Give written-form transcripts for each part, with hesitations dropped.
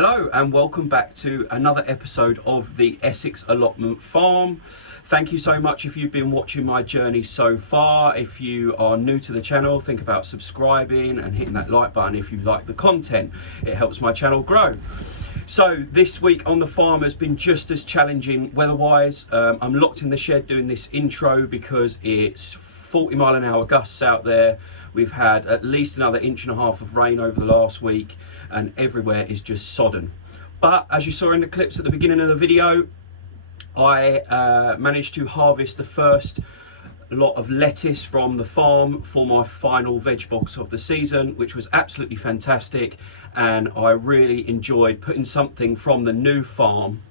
Hello and welcome back to another episode of the Essex Allotment Farm. Thank you so much if you've been watching my journey so far. If you are new to the channel, think about subscribing and hitting that like button if you like the content. It helps my channel grow. So this week on the farm has been just as challenging weather-wise. I'm locked in the shed doing this intro because it's 40-mile-an-hour gusts out there. We've had at least another 1.5 inches of rain over the last week and everywhere is just sodden. But as you saw in the clips at the beginning of the video, I managed to harvest the first lot of lettuce from the farm for my final veg box of the season, which was absolutely fantastic, and I really enjoyed putting something from the new farm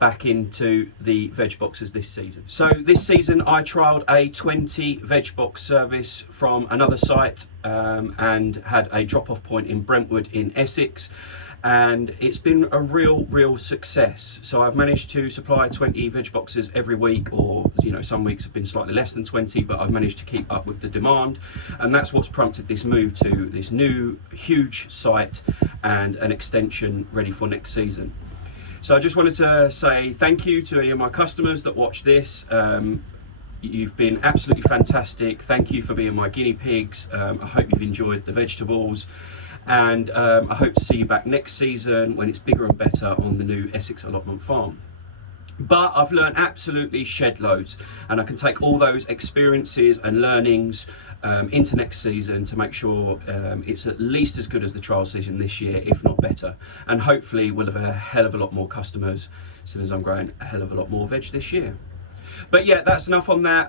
back into the veg boxes this season. So this season I trialled a 20 veg box service from another site and had a drop-off point in Brentwood in Essex, and it's been a real success. So I've managed to supply 20 veg boxes every week, or some weeks have been slightly less than 20, but I've managed to keep up with the demand, and that's what's prompted this move to this new huge site and an extension ready for next season. So I just wanted to say thank you to any of my customers that watch this. You've been absolutely fantastic. Thank you for being my guinea pigs. I hope you've enjoyed the vegetables, and I hope to see you back next season when it's bigger and better on the new Essex Allotment Farm. But I've learned absolutely shed loads, and I can take all those experiences and learnings into next season to make sure it's at least as good as the trial season this year, if not better. And hopefully we'll have a hell of a lot more customers as soon as I'm growing a hell of a lot more veg this year. But yeah, that's enough on that.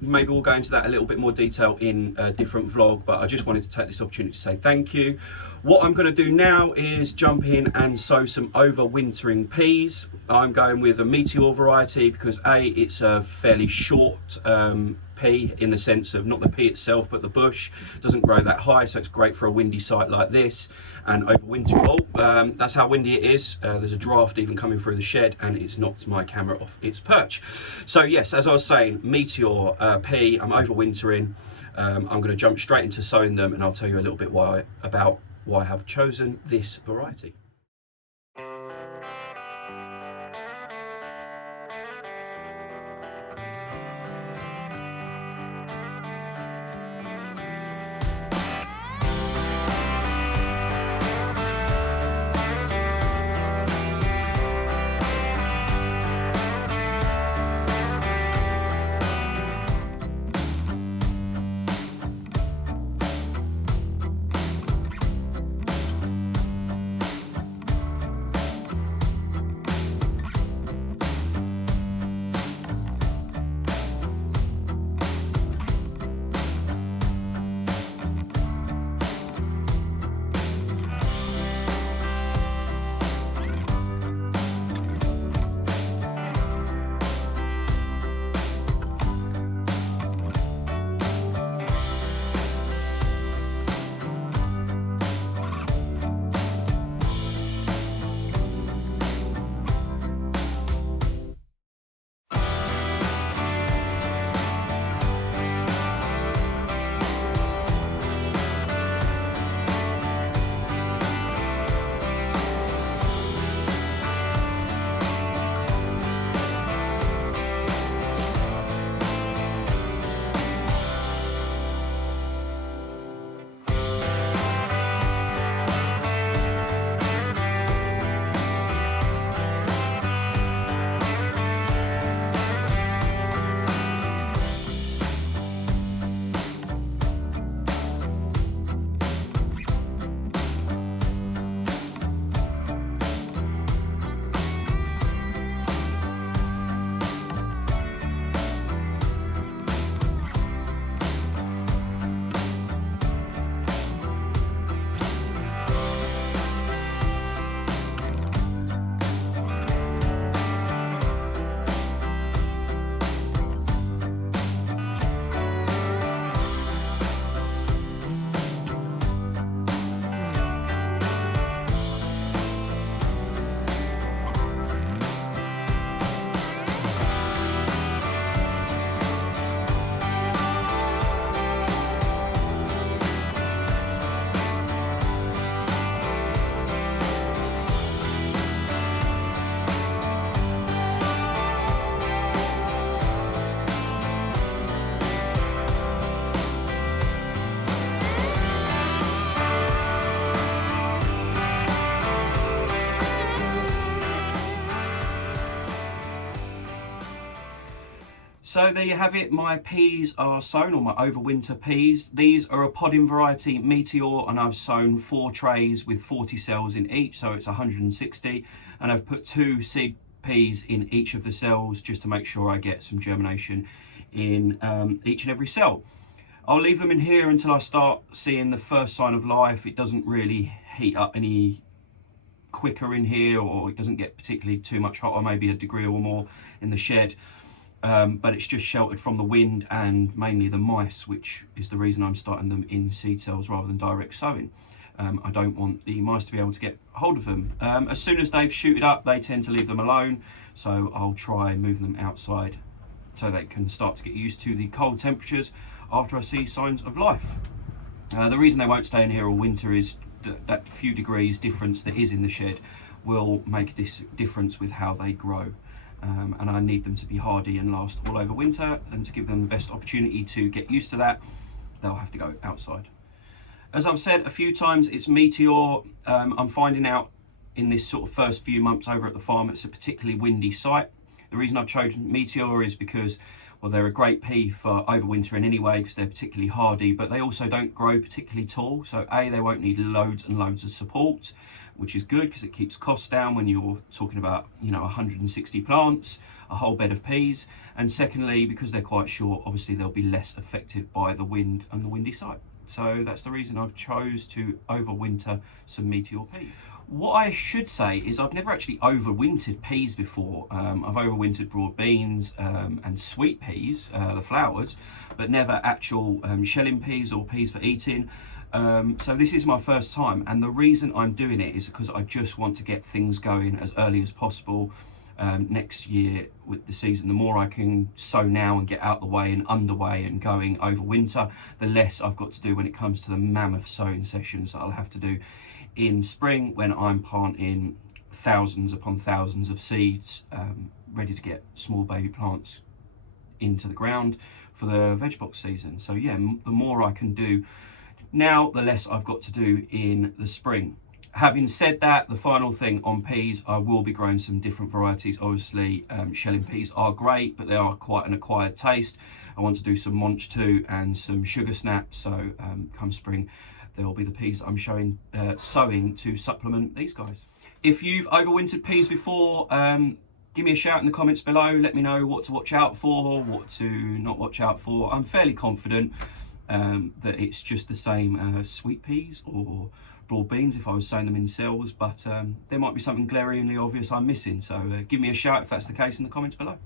Maybe we'll go into that a little bit more detail in a different vlog, but I just wanted to take this opportunity to say thank you. What I'm going to do now is jump in and sow some overwintering peas. I'm going with a Meteor variety because A, it's a fairly short pea in the sense of not the pea itself, but the bush doesn't grow that high, so it's great for a windy site like this. And overwinterable, that's how windy it is. There's a draft even coming through the shed and it's knocked my camera off its perch. So yes, as I was saying, Meteor pea, I'm overwintering. I'm going to jump straight into sowing them, and I'll tell you a little bit about why I have chosen this variety. So there you have it, my peas are sown, or my overwinter peas. These are a podding variety Meteor, and I've sown 4 trays with 40 cells in each, so it's 160, and I've put 2 seed peas in each of the cells just to make sure I get some germination in each and every cell. I'll leave them in here until I start seeing the first sign of life. It doesn't really heat up any quicker in here, or it doesn't get particularly too much hotter, maybe a degree or more in the shed. But it's just sheltered from the wind and mainly the mice, which is the reason I'm starting them in seed cells rather than direct sowing. I don't want the mice to be able to get hold of them. As soon as they've shooted up, they tend to leave them alone, so I'll try moving them outside so they can start to get used to the cold temperatures after I see signs of life. The reason they won't stay in here all winter is that few degrees difference that is in the shed will make a difference with how they grow. And I need them to be hardy and last all over winter, and to give them the best opportunity to get used to that, they'll have to go outside. As I've said a few times, it's Meteor. I'm finding out in this sort of first few months over at the farm, it's a particularly windy site. The reason I've chosen Meteor is because, well, they're a great pea for overwintering anyway, because they're particularly hardy, but they also don't grow particularly tall. So A, they won't need loads and loads of support, which is good because it keeps costs down when you're talking about, 160 plants, a whole bed of peas. And secondly, because they're quite short, obviously they'll be less affected by the wind and the windy site. So that's the reason I've chose to overwinter some Meteor peas. What I should say is I've never actually overwintered peas before. I've overwintered broad beans and sweet peas, the flowers, but never actual shelling peas or peas for eating. So this is my first time, and the reason I'm doing it is because I just want to get things going as early as possible. Next year with the season, the more I can sow now and get out the way and underway and going over winter, the less I've got to do when it comes to the mammoth sowing sessions that I'll have to do in spring, when I'm planting thousands upon thousands of seeds, ready to get small baby plants into the ground for the veg box season. So yeah, the more I can do now, the less I've got to do in the spring. Having said that, the final thing on peas, I will be growing some different varieties. Obviously, shelling peas are great, but they are quite an acquired taste. I want to do some Monch 2 and some sugar snaps. So come spring, there will be the peas I'm sowing to supplement these guys. If you've overwintered peas before, give me a shout in the comments below. Let me know what to watch out for, what to not watch out for. I'm fairly confident that it's just the same as sweet peas or broad beans if I was sowing them in cells, but there might be something glaringly obvious I'm missing. So give me a shout if that's the case in the comments below.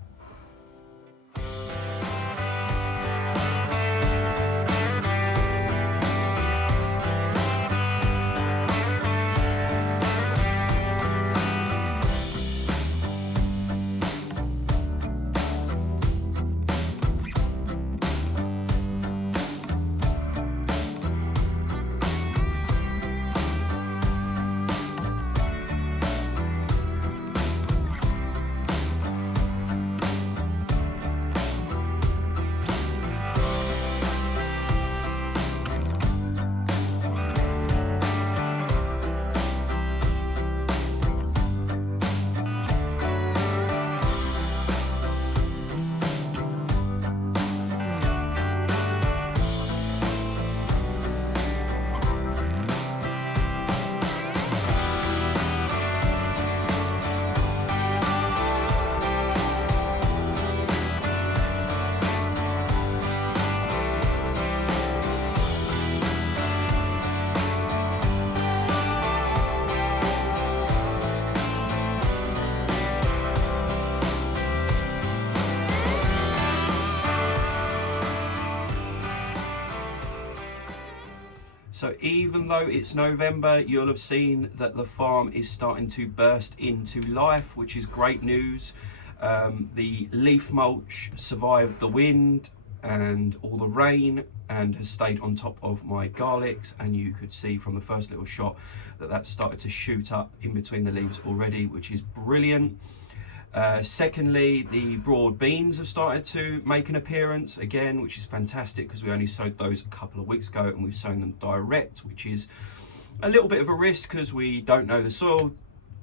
So even though it's November, you'll have seen that the farm is starting to burst into life, which is great news. The leaf mulch survived the wind and all the rain and has stayed on top of my garlics, and you could see from the first little shot that that's started to shoot up in between the leaves already, which is brilliant. Secondly, the broad beans have started to make an appearance again, which is fantastic because we only sowed those a couple of weeks ago and we've sown them direct, which is a little bit of a risk because we don't know the soil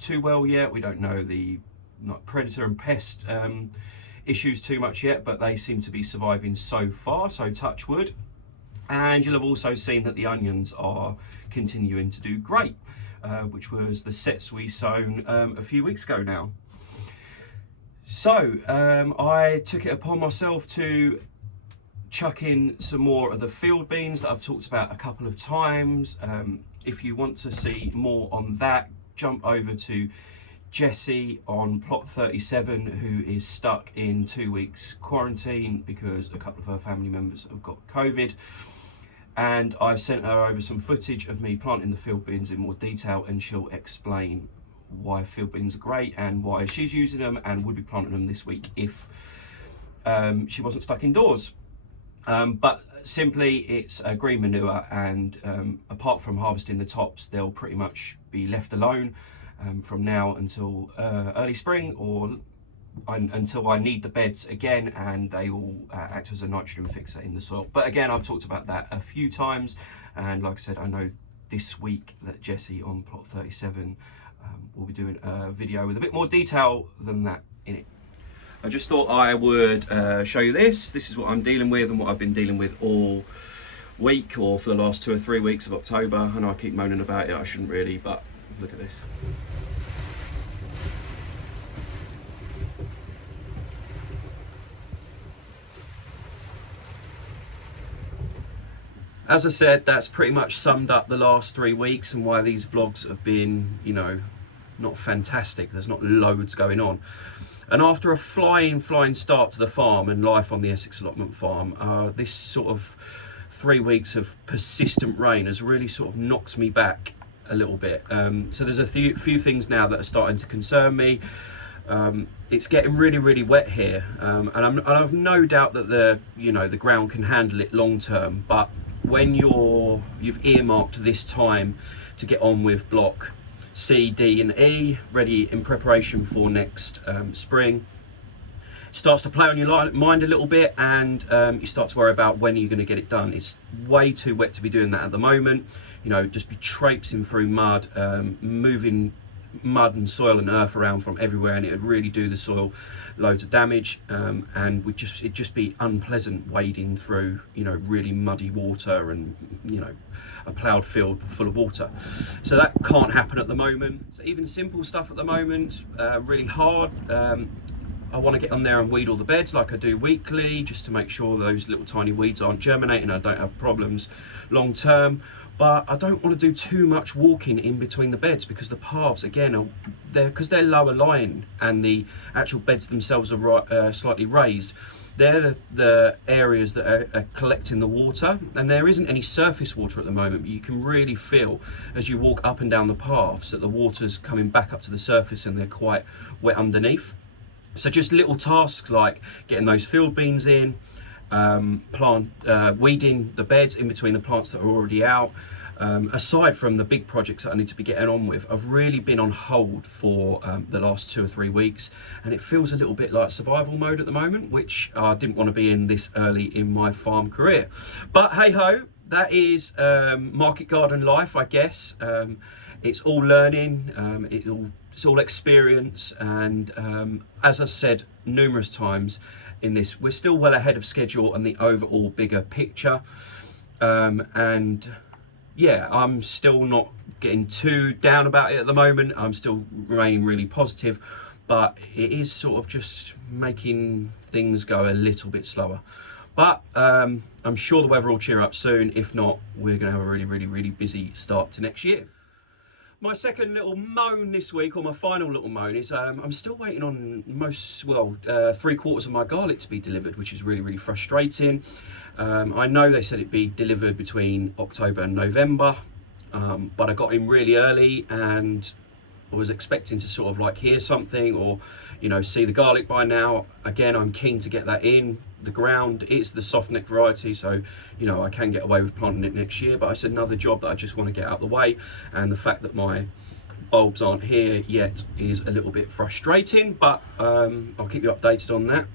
too well yet. We don't know the predator and pest issues too much yet, but they seem to be surviving so far, so touch wood. And you'll have also seen that the onions are continuing to do great, which was the sets we sown a few weeks ago now. So I took it upon myself to chuck in some more of the field beans that I've talked about a couple of times. If you want to see more on that, jump over to Jessie on plot 37, who is stuck in 2 weeks quarantine because a couple of her family members have got COVID. And I've sent her over some footage of me planting the field beans in more detail, and she'll explain why field beans are great and why she's using them and would be planting them this week if she wasn't stuck indoors. But simply it's a green manure, and apart from harvesting the tops, they'll pretty much be left alone from now until early spring, or until I need the beds again, and they will act as a nitrogen fixer in the soil. But again, I've talked about that a few times, and like I said, I know this week that Jessie on plot 37 will be doing a video with a bit more detail than that in it. I just thought I would show you this. This is what I'm dealing with and what I've been dealing with all week, or for the last 2 or 3 weeks of October. And I keep moaning about it, I shouldn't really, but look at this. As I said, that's pretty much summed up the last 3 weeks and why these vlogs have been, you know, not fantastic. There's not loads going on. And after a flying start to the farm and life on the Essex Allotment Farm, this sort of 3 weeks of persistent rain has really sort of knocked me back a little bit. So there's a few things now that are starting to concern me. It's getting really wet here, and I've no doubt that the ground can handle it long term. But when you've earmarked this time to get on with block C, D and E, ready in preparation for next spring, it starts to play on your mind a little bit, and you start to worry about when you're going to get it done. It's way too wet to be doing that at the moment. You know, just be traipsing through mud, moving mud and soil and earth around from everywhere, and it would really do the soil loads of damage, and it'd just be unpleasant wading through, you know, really muddy water and, you know, a ploughed field full of water. So that can't happen at the moment. So even simple stuff at the moment, really hard. I want to get on there and weed all the beds like I do weekly, just to make sure those little tiny weeds aren't germinating, I don't have problems long term. But I don't want to do too much walking in between the beds, because the paths, again, because they're lower lying and the actual beds themselves are slightly raised, they're the areas that are collecting the water, and there isn't any surface water at the moment, but you can really feel as you walk up and down the paths that the water's coming back up to the surface and they're quite wet underneath. So just little tasks like getting those field beans in, weeding the beds in between the plants that are already out. Aside from the big projects that I need to be getting on with, I've really been on hold for the last 2 or 3 weeks, and it feels a little bit like survival mode at the moment, which I didn't want to be in this early in my farm career. But hey ho, that is market garden life, I guess. It's all learning, it's all experience, and as I've said numerous times in this, we're still well ahead of schedule on the overall bigger picture, and yeah, I'm still not getting too down about it at the moment. I'm still remaining really positive, but it is sort of just making things go a little bit slower. But I'm sure the weather will cheer up soon. If not, we're going to have a really busy start to next year. My second little moan this week, or my final little moan, is I'm still waiting on 3/4 of my garlic to be delivered, which is really frustrating. I know they said it'd be delivered between October and November, but I got in really early and I was expecting to sort of like hear something, or, you know, see the garlic by now. Again, I'm keen to get that in the ground. It's the soft neck variety, so, you know, I can get away with planting it next year, but it's another job that I just want to get out of the way, and the fact that my bulbs aren't here yet is a little bit frustrating, but I'll keep you updated on that.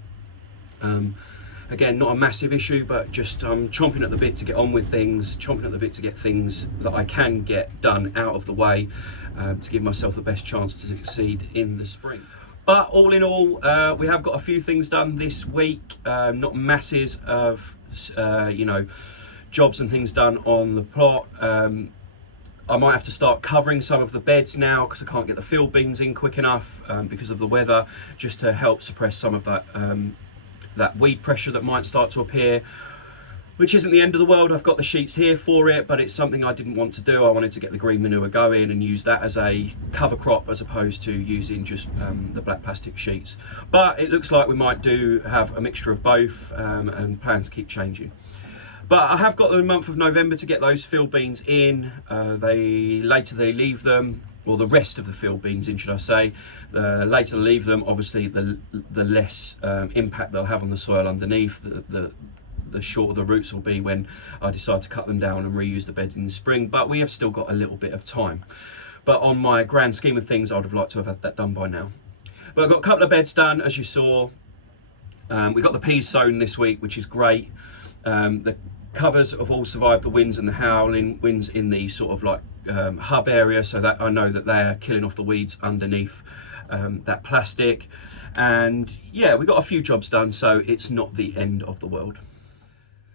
Again, not a massive issue, but just chomping at the bit to get on with things, chomping at the bit to get things that I can get done out of the way, to give myself the best chance to succeed in the spring. But all in all, we have got a few things done this week, not masses of jobs and things done on the plot. I might have to start covering some of the beds now because I can't get the field beans in quick enough because of the weather, just to help suppress some of that weed pressure that might start to appear, which isn't the end of the world. I've got the sheets here for it, but it's something I didn't want to do. I wanted to get the green manure going and use that as a cover crop as opposed to using just the black plastic sheets. But it looks like we might have a mixture of both, and plans keep changing. But I have got the month of November to get those field beans in. Later they leave them, or the rest of the field beans in, should I say. The later they leave them, obviously the less impact they'll have on the soil underneath. The shorter the roots will be when I decide to cut them down and reuse the bed in the spring. But we have still got a little bit of time. But on my grand scheme of things, I would have liked to have had that done by now. But I've got a couple of beds done, as you saw. We got the peas sown this week, which is great. The covers have all survived the winds and the howling winds in the sort of like hub area, so that I know that they are killing off the weeds underneath that plastic. And yeah, we got a few jobs done, so it's not the end of the world.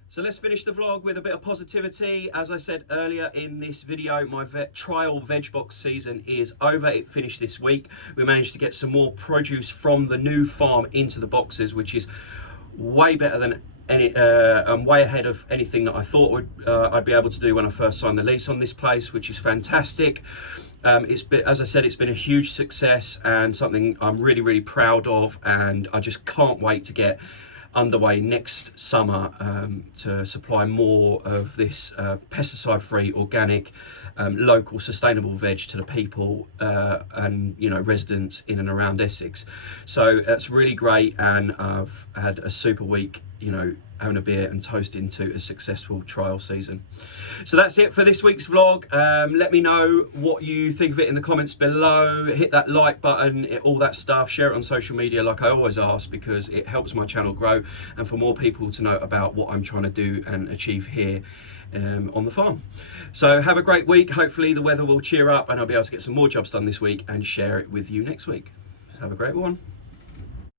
So let's finish the vlog with a bit of positivity. As I said earlier in this video, my trial veg box season is over. It finished this week. We managed to get some more produce from the new farm into the boxes, which is way better than way ahead of anything that I thought I'd be able to do when I first signed the lease on this place, which is fantastic. As I said, it's been a huge success and something I'm really, really proud of, and I just can't wait to get underway next summer to supply more of this pesticide-free, organic, local, sustainable veg to the people and residents in and around Essex. So that's really great, and I've had a super week, having a beer and toasting to a successful trial season. So that's it for this week's vlog. Let me know what you think of it in the comments below. Hit that like button, all that stuff. Share it on social media like I always ask, because it helps my channel grow and for more people to know about what I'm trying to do and achieve here on the farm. So have a great week. Hopefully the weather will cheer up and I'll be able to get some more jobs done this week and share it with you next week. Have a great one.